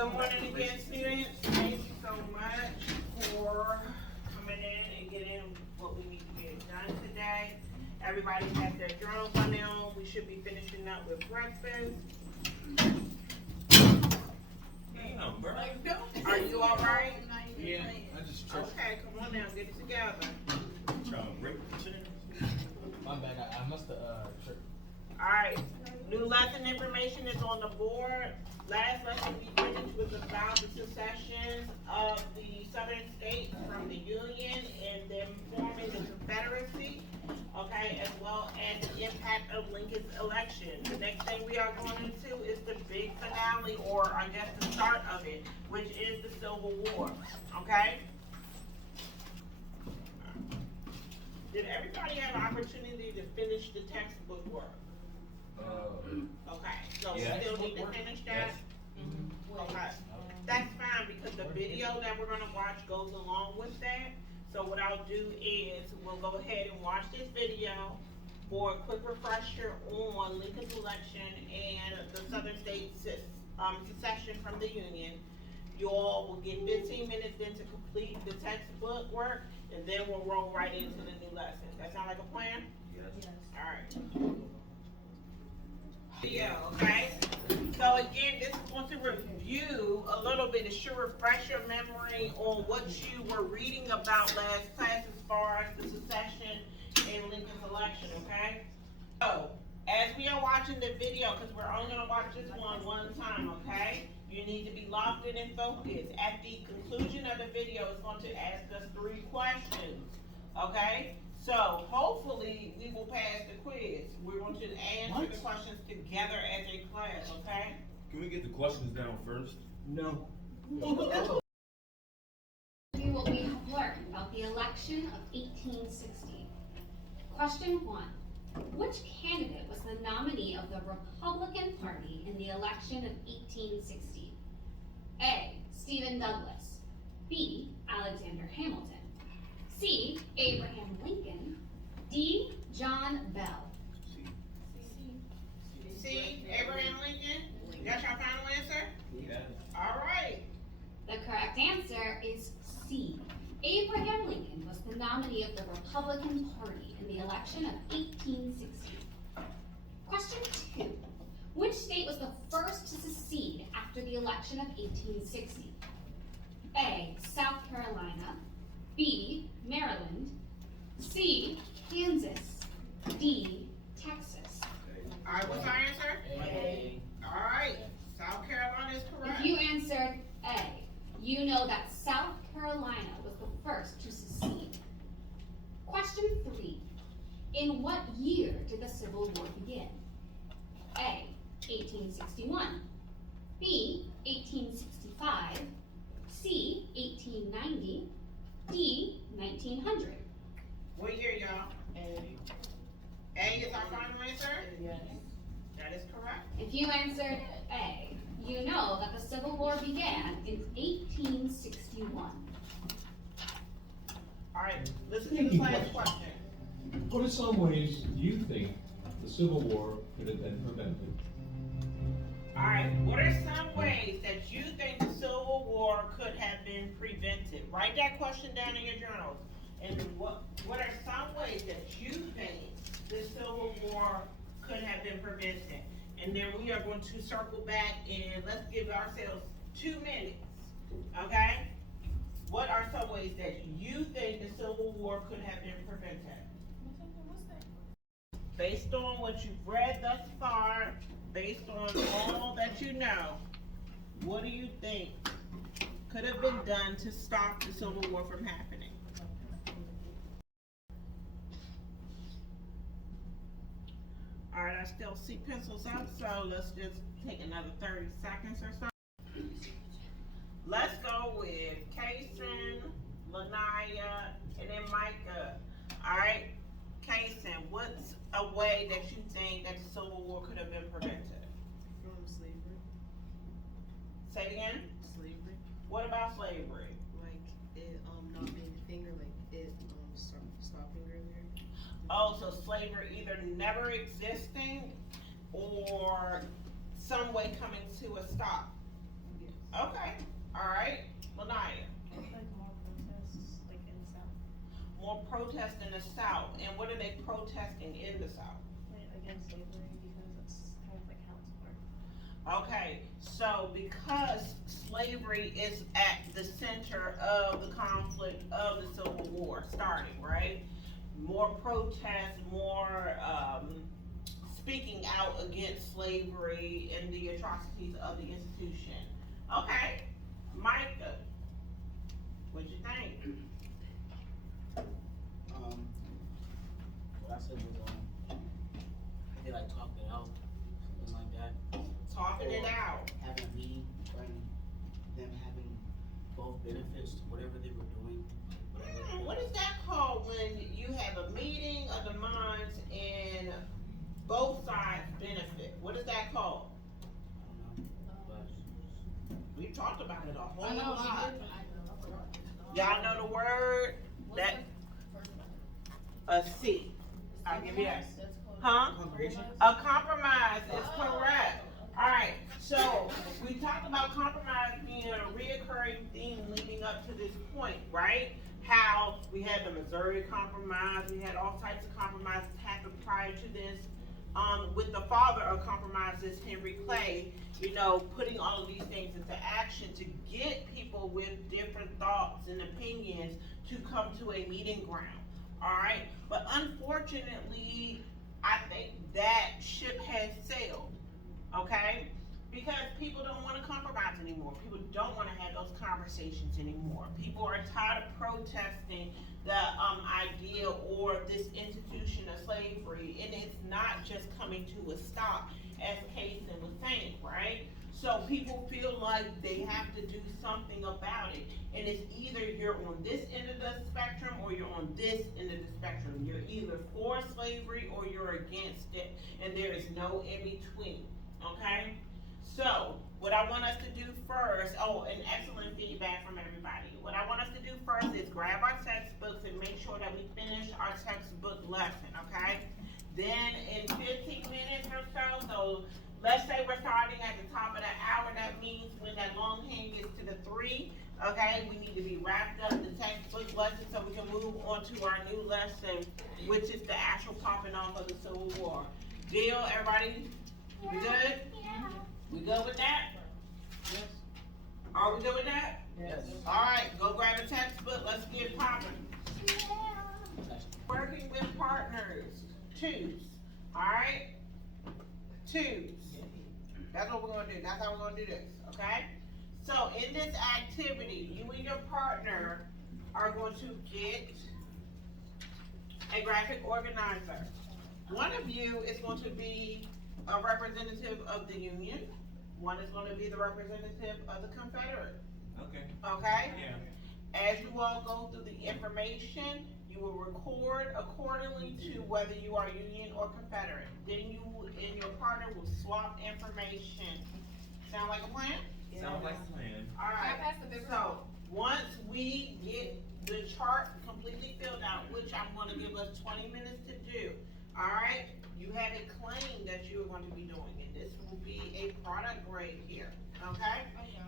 Good morning again, students. Thank you so much for coming in and getting what we need to get done today. Everybody has their journals by now. We should be finishing up with breakfast. Damn, bro. Are you all right? Yeah, I just trust. Okay, come on now, get it together. Trying to break the chair. My bad, I must have tripped. All right, new lesson information is on the board. Last lesson we finished was about the secessions of the southern states from the Union and them forming the Confederacy, okay, as well as the impact of Lincoln's election. The next thing we are going into is the big finale, or I guess the start of it, which is the Civil War, okay? Did everybody have an opportunity to finish the textbook work? Okay, so we Yeah. still need to finish that? Yes. Okay, that's fine, because the video that we're gonna watch goes along with that. So what I'll do is, we'll go ahead and watch this video for a quick refresher on Lincoln's election and the Southern States secession from the Union. You all will get 15 minutes then to complete the textbook work, and then we'll roll right into the new lesson. That sound like a plan? Yes. Alright. Yeah, okay? So again, this is going to review a little bit. It should refresh your memory on what you were reading about last class as far as the secession and Lincoln's election, okay? So, as we are watching the video, because we're only going to watch this one time, okay? You need to be locked in and focused. At the conclusion of the video, it's going to ask us 3 questions, okay? So, hopefully, we will pass the quiz. We're going to answer the questions together as a class, okay? Can we get the questions down first? No. We will learn about the election of 1860. Question 1. Which candidate was the nominee of the Republican Party in the election of 1860? A. Stephen Douglas. B. Alexander Hamilton. C. Abraham Lincoln. D. John Bell. C. Abraham Lincoln? That's your final answer? Yes. All right. The correct answer is C. Abraham Lincoln was the nominee of the Republican Party in the election of 1860. Question 2. Which state was the first to secede after the election of 1860? A. South Carolina. B. Maryland. C. Kansas. D. Texas. All right, what's our answer? A. All right, South Carolina is correct. If you answered A, you know that South Carolina was the first to secede. Question 3. In what year did the Civil War begin? A. 1861. B. 1865. C. 1890. D. 1900. What year, y'all? A is our final answer? Yes. That is correct. If you answered A, you know that the Civil War began in 1861. All right, listen to the last question. What are some ways you think the Civil War could have been prevented? All right, what are some ways that you think the Civil War could have been prevented? Write that question down in your journals. And what are some ways that you think the Civil War could have been prevented? And then we are going to circle back and let's give ourselves 2 minutes, okay? What are some ways that you think the Civil War could have been prevented? Based on what you've read thus far, based on all that you know, what do you think could have been done to stop the Civil War from happening? All right, I still see pencils up, so let's just take another 30 seconds or so. Let's go with Kason, Lanaya, and then Micah. All right, Kason, what's a way that you think that the Civil War could have been prevented? From slavery. Say it again? Slavery. What about slavery? Like it not being a finger, like it stopping earlier. Oh, so slavery either never existing or some way coming to a stop. Yes. Okay, alright, Lanaya. Like more protests, like in the South, More protests in the South, and what are they protesting in the South? like against slavery because it's kind of like how it's worked. Okay, so because slavery is at the center of the conflict of the Civil War starting, right? More protests, more speaking out against slavery and the atrocities of the institution. Okay, Micah, what you think? What I said was, they like talked it out, something like that. Talking it Or out. Having a meeting, and them having both benefits to whatever they were doing. Whatever. What is that called when you have a meeting of the minds and both sides benefit? What is that called? I don't know, but We talked about it a whole I know, lot. we did, Y'all know the word? That, a C. I'll give you that. Huh? congregation. A compromise is correct. Alright, so we talked about compromise being a reoccurring theme leading up to this point, right? How we had the Missouri Compromise, we had all types of compromises happen prior to this. With the father of compromises, Henry Clay, you know, putting all of these things into action to get people with different thoughts and opinions to come to a meeting ground. Alright, but unfortunately, I think that ship has sailed, okay? Because people don't wanna compromise anymore. People don't wanna have those conversations anymore. People are tired of protesting the idea or this institution of slavery, and it's not just coming to a stop, as Kason was saying, right? So people feel like they have to do something about it, and it's either you're on this end of the spectrum or you're on this end of the spectrum. You're either for slavery or you're against it, and there is no in between, okay? So, what I want us to do first, and excellent feedback from everybody. What I want us to do first is grab our textbooks and make sure that we finish our textbook lesson, okay? Then in 15 minutes or so let's say we're starting at the top of the hour, that means when that long hand gets to the 3, okay, we need to be wrapped up the textbook lesson so we can move on to our new lesson, which is the actual popping off of the Civil War. Deal, everybody? We good? Yeah. We good with that? Yes. Are we good with that? Yes. Alright, go grab a textbook, let's get popping. Working with partners, twos, alright? Twos. That's what we're gonna do, that's how we're gonna do this, okay? So in this activity, you and your partner are going to get a graphic organizer. One of you is going to be a representative of the Union, one is gonna be the representative of the Confederate, Okay. okay? Yeah. As you all go through the information, you will record accordingly to whether you are Union or Confederate. Then you and your partner will swap information. Sound like a plan? Sounds like a plan. Alright, Can I pass the paper? so, once we get the chart completely filled out, which I'm gonna give us 20 minutes to do, alright? You have a claim that you are going to be doing, and this will be a product grade here, okay?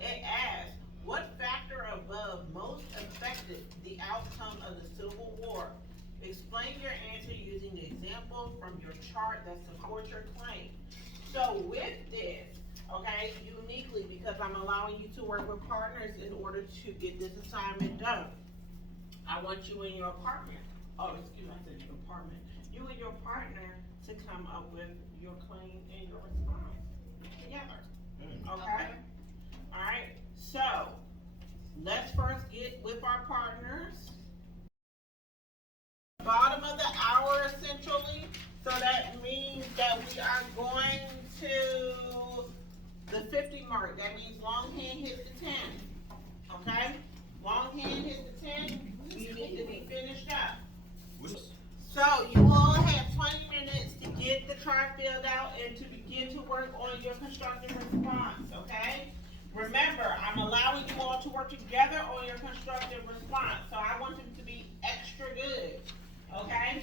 It asks, what factor above most affected the outcome of the Civil War? Explain your answer using the example from your chart that supports your claim. So with this, okay, uniquely, because I'm allowing you to work with partners in order to get this assignment done, I want you and your partner, I said your partner, you and your partner to come up with your claim and your response together, okay? Alright, so, let's first get with our partners. Bottom of the hour essentially, so that means that we are going to the 50 mark. That means longhand hits the 10, okay? Longhand hits the 10, you need to be finished up. So you all have 20 minutes to get the chart filled out and to begin to work on your constructive response, okay? Remember, I'm allowing you all to work together on your constructive response, so I want them to be extra good, okay?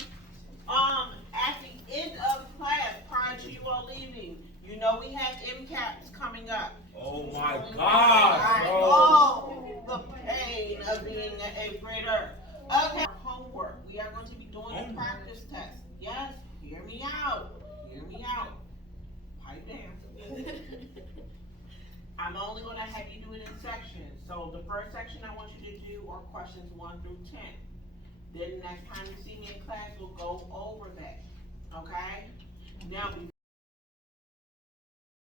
At the end of class, prior to you all leaving, you know know we have MCAPs coming up. Oh my I God, bro. know the pain of being an eighth grader. Okay. Homework. We are going to be doing a practice test. Yes, hear me out. Hear me out. Pipe down. I'm only going to have you do it in sections. So the first section I want you to do are questions 1 through 10. Then next time you see me in class, we'll go over that. Okay? Now,